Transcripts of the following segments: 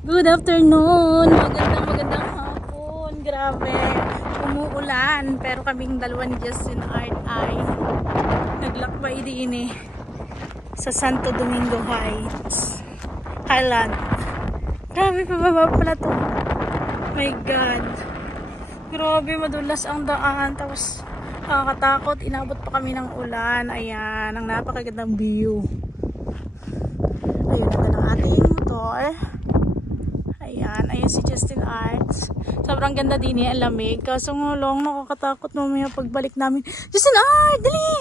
Good afternoon! Magandang hapon. Grabe. Umuulan. Pero kaming dalawa ni Justin Art ay naglakbay din sa Santo Domingo Heights. Highland. Grabe, pababa pala to. My God. Grabe, madulas ang daan. Tapos, nakakatakot. Inabot pa kami ng ulan. Ayan, ang napakagandang view. Ayun, nandun ang ating motor. Ayan, ayun si Justin Arts. Sobrang ganda din niya, ang lamig. Kaso nga lang, nakakatakot mamaya pagbalik namin. Justin Arts, dali!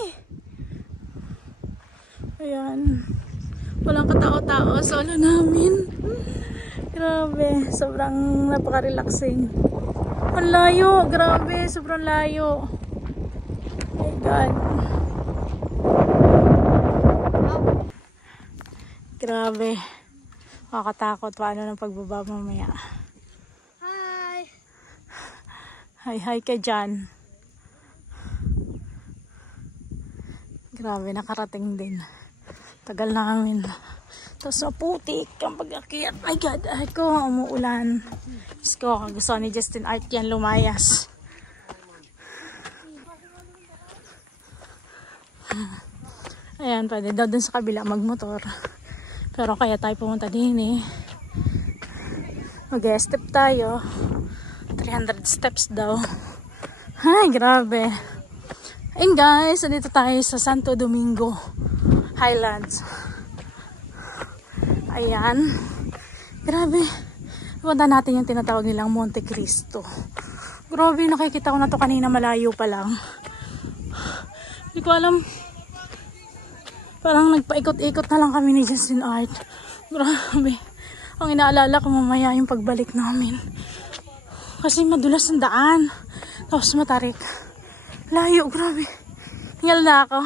Ayan. Walang katao-tao. Solo namin. Grabe. Sobrang napaka-relaxing. Ang layo. Grabe. Sobrang layo. Oh my God. Grabe. Nakakatakot. Paano ng pagbaba mamaya? Hi! Hi ka dyan. Grabe, nakarating din. Tagal namin. Tapos maputik ang pag-akyat. My God, ay ko, umuulan. Diyos ko, gusto ni Justin Art yan lumayas. Ayan, pwede daw dun sa kabila magmotor. Pero kaya tayo pumunta din mag-step tayo. 300 steps daw. Ay, grabe. Ayun guys, dito tayo sa Santo Domingo Highlands. Ayan. Grabe. Punta natin yung tinatawag nilang Monte Cristo. Grabe, nakikita ko na to kanina, malayo pa lang. Hindi ko alam. Parang nagpaikot-ikot na lang kami ni Justin Art. Grabe. Ang inaalala ko mamaya yung pagbalik namin. Kasi madulas ang daan. Tapos matarik. Layo, grabe. Hingal na ako.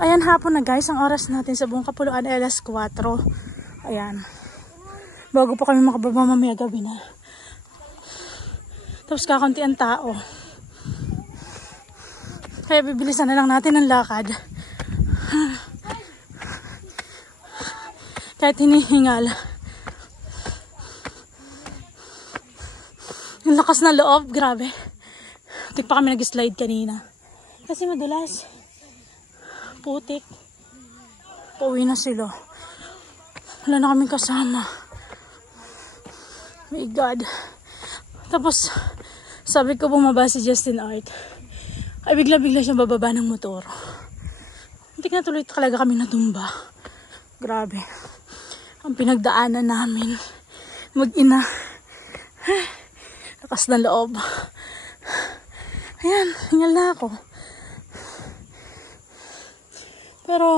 Ayan, hapon na guys. Ang oras natin sa buong Kapuluan ay alas 4. Ayan. Bago pa kami makababa mamaya gabi na. Tapos kakunti ang tao. Kaya bibilisan na lang natin ang lakad. Kahit hinihingal. Yung lakas na loob, grabe. Hindi pa kami nag-slide kanina. Kasi madulas. Putik. Pauwi na sila. Wala na kaming kasama. My God. Tapos, sabi ko bumaba si Justin Art. Ay bigla-bigla siya bababa ng motor. Hindi na tuloy talaga kami natumba. Grabe. Ang pinagdaanan namin. Mag-ina. Lakas na loob. Ayan, hingal na ako. Pero,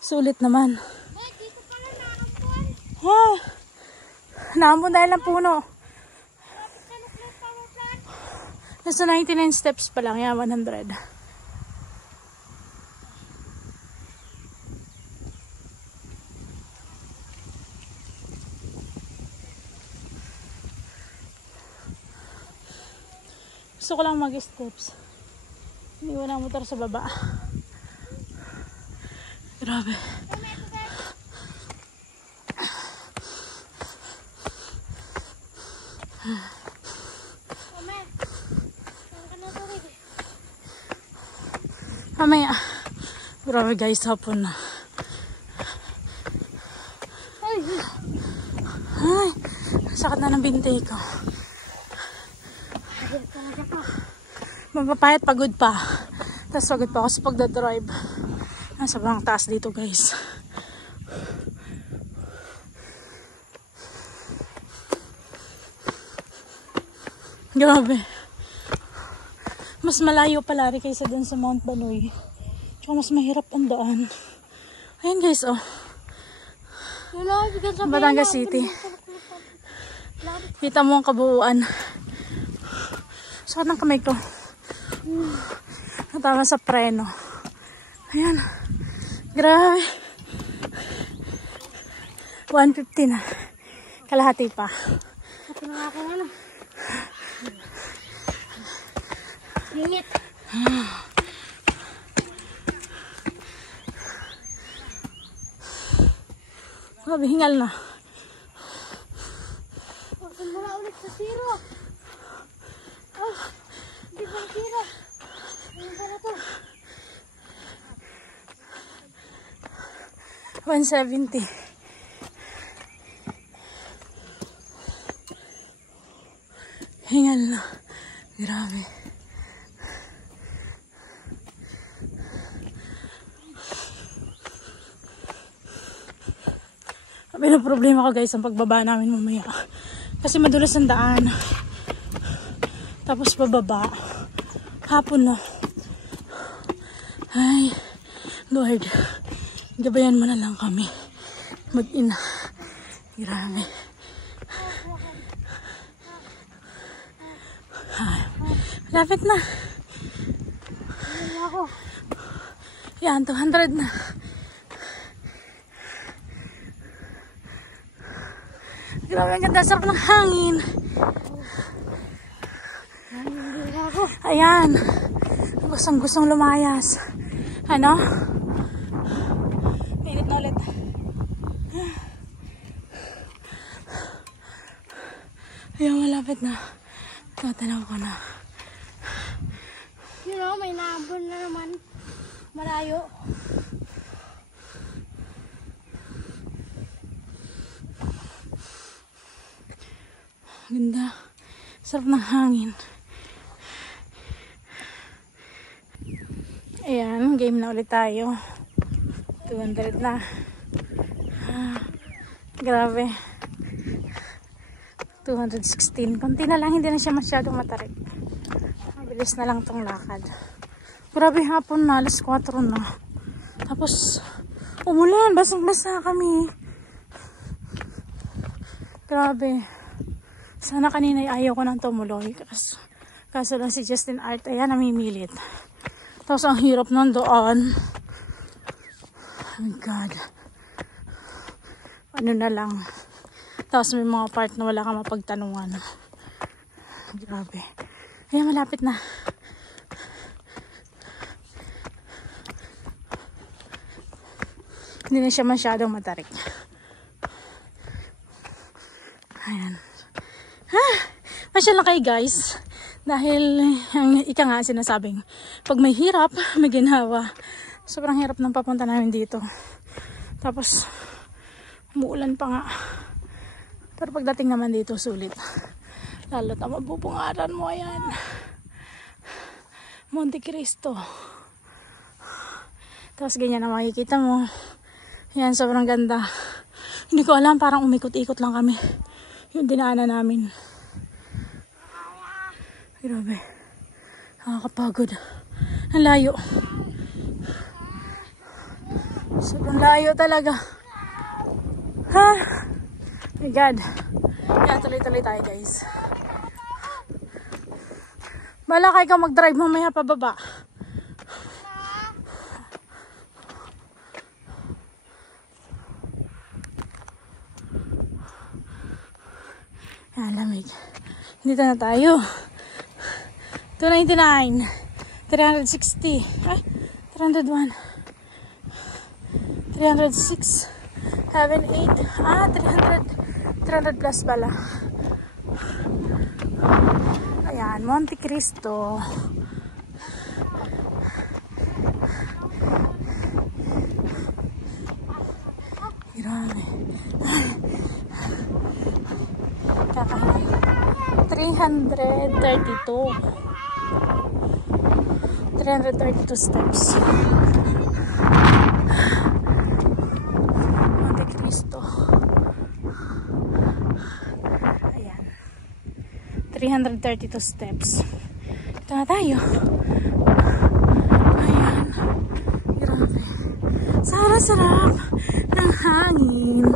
sulit naman. Oh, naambon dahil ng puno. Nasa 99 steps pa lang, yan, 100. Gusto ko lang mag-steps. Hindi ko na motor sa baba. Grabe. Mamaya. Grabe guys, hapon na. Ay, sakit na ng binti ko. Mapapayat, pagod pa. Tapos pagod pa ako sa pagdadrive. Sobrang taas dito guys. Grabe. Mas malayo pala rin kaysa dun sa Mount Banoy. Tsaka mas mahirap ang daan. Ayan guys, oh. Batangas City. Kita mo ang kabuuan. Sakit ng kamay ko. Natama sa preno. Ayan. Grabe. 150 na. Kalahati pa. Ito na akin ano. Init. Sabi, hingal na. Mula ulit sa zero. Oh, hindi ba zero? Ano pala to? 170. Hingal na. Grabe. May problema ko guys ang pagbaba namin mamaya. Kasi madulas ang daan. Tapos pababa. Hapon na. Ay, Lord. Gabayan mo na lang kami. Mag-ina. Grabe. Lapit na. Yan, 200 na. Grabe, ang ganda. Sarap ng hangin. Ayan. Gustong lumayas. Ano? Init na ulit. Ayan, malapit na. Tatanaw ko na. You know, may naabon na naman. Malayo. Ganda. Sarap ng hangin. Ayan, game na ulit tayo. 200 na. Grabe. 216. Kunti na lang, hindi na siya masyadong matarik. Mabilis na lang tong lakad. Grabe, hapon na, alas 4 na. Tapos, umulan, basang-basa kami. Grabe. Sana kanina ayaw ko nang tumuloy. Kaso lang si Justin Art, ayan, namimilit. Tapos ang hirap nandoon. Oh my God. Ano na lang. Tapos may mga part na wala ka mapagtanungan. Grabe. Ayan, malapit na. Hindi na siya masyadong matarik. Ayan. Masya lang kayo guys. Dahil ang ika nga sinasabing, pag may hirap, may ginawa. Sobrang hirap ng papunta namin dito. Tapos, umuulan pa nga. Pero pagdating naman dito, sulit. Lalo na mabubungaran mo, ayan. Monte Cristo. Tapos ganyan na makikita mo. Ayan, sobrang ganda. Hindi ko alam, parang umikot-ikot lang kami. Yung dinaanan namin. Grabe. Nakakapagod. Ang layo. Sobrang layo talaga. Ha? My God. Yan, tuloy-tuloy tayo guys. Bala kayo mag-drive mamaya pababa. Yan, lamig. Dito na tayo. 299, 360, 301, 306, 78, 300 plus pala. Ayan, Monte Cristo. Grabe. Kakain. 332. 332 steps. Monte Cristo. Ayan. 332 steps. Ito na tayo. Ayan. Grabe. Sarap-sarap ng hangin.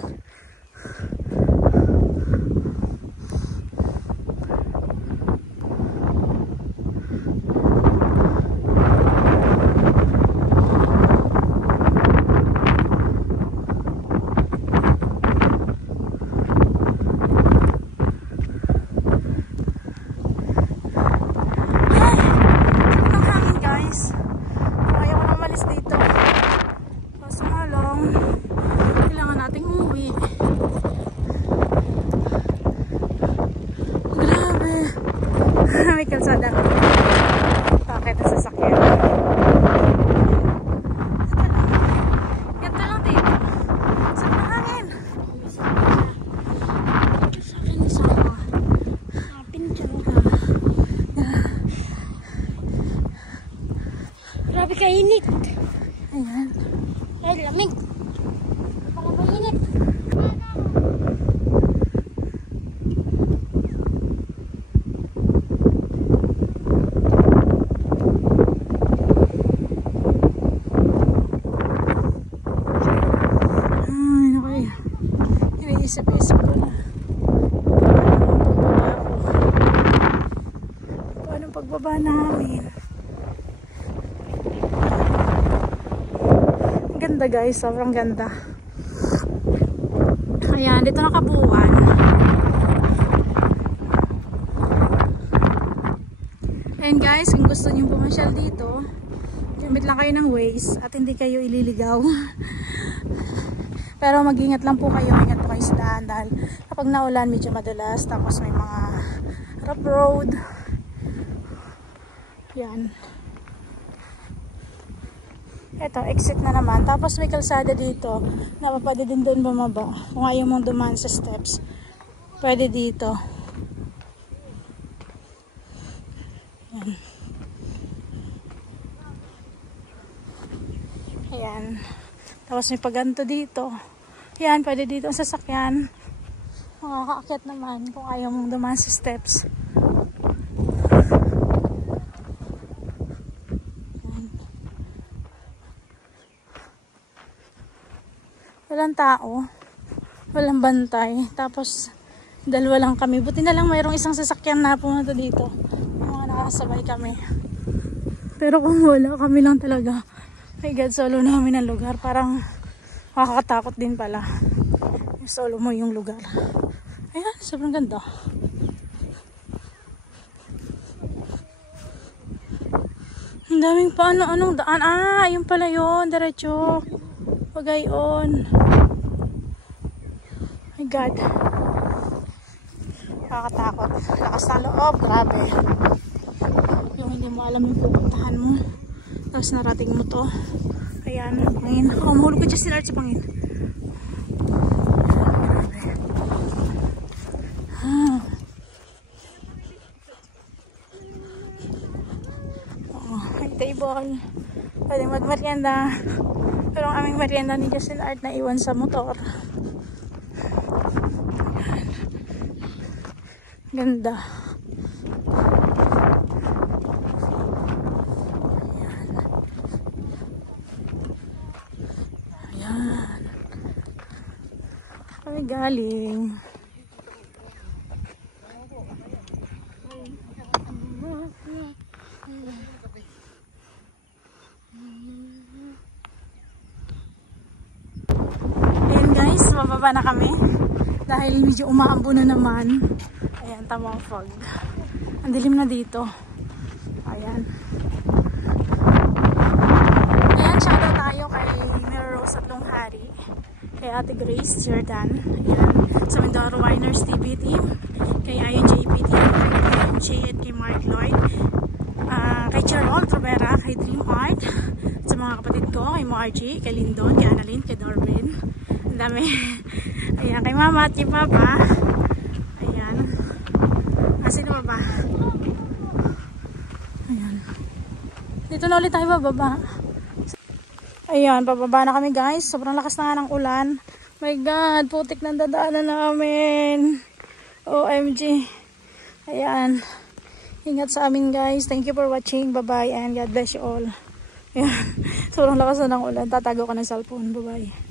Kailangan nating umuwi. kalsada. Bakit ang sasakyan? Ganito lang dito. Saan ang hangin? Sa akin na sa hapin dyan. Grabe kainit. Ayan. Ay, lamig. Parang mainit. Isip-isip ko na. Paano pagbaba namin? Ang ganda guys, sobrang ganda. Ayan, dito nakabuuan. Ayan guys, kung gusto nyo pumasyal dito, gamit lang kayo ng Waze at hindi kayo ililigaw. Pero mag-ingat lang po kayo, ingat po kayo sa daan dahil kapag naulan medyo madulas, tapos may mga rough road. Yan. Ito, exit na naman. Tapos may kalsada dito na pwede din doon bumaba. Kung ayaw mong dumaan sa steps, pwede dito. Yan. Ayan. Tapos may paganto dito. Yan, pwede dito ang sasakyan. Makakaakyat naman kung ayaw mong dumaan sa steps. Yan. Walang tao. Walang bantay. Tapos, dalawa lang kami. Buti na lang mayroong isang sasakyan na pumunta dito. Mga nakasabay kami. Pero kung wala, kami lang talaga. My God, solo namin ang lugar. Parang makakatakot din pala. Solo mo yung lugar. Ayan, sobrang ganda. Ang daming pa anong daan. Ah, yun pala yun. Diretso. Pagayon. My God. Nakakatakot. Lakas na loob. Grabe. Yung hindi mo alam yung pupuntahan mo. Tapos narating mo to. Ayan, pangin. Oh, mahulog ka dyan si Archie, pangin. Oh, may table. Pwede magmerienda. Pero ang aming merienda ni Justin Art na iwan sa motor. Ayan. Ganda. Kami galing. Ayan guys, bababa na kami dahil medyo umaambo na naman. Ayan, tamang fog. Ang dilim na dito. Ayan. Ayan, shoutout tayo kay Mary Rose at Longhari, kay Ate Grace Jordan, ayan, sa Mindoro Winers TV team, kay INJP team, kay MJ at kay Mark Lloyd, kay Charlotte Rivera, kay Dream Art, at sa mga kapatid ko, kay Margie, kay Lindon, kay Annalyn, kay Dorvin. Ang dami. Ayan, kay Mama at kay Papa. Ayan. Sino ba ba? Ayan. Dito na ulit tayo bababa. Ayan, pababa na kami guys. Sobrang lakas na nga ng ulan. My God, putik ng dadaanan namin. OMG. Ayan. Ingat sa amin guys. Thank you for watching. Bye-bye and God bless you all. Ayan. Sobrang lakas na ng ulan. Tatago ka ng cellphone. Bye-bye.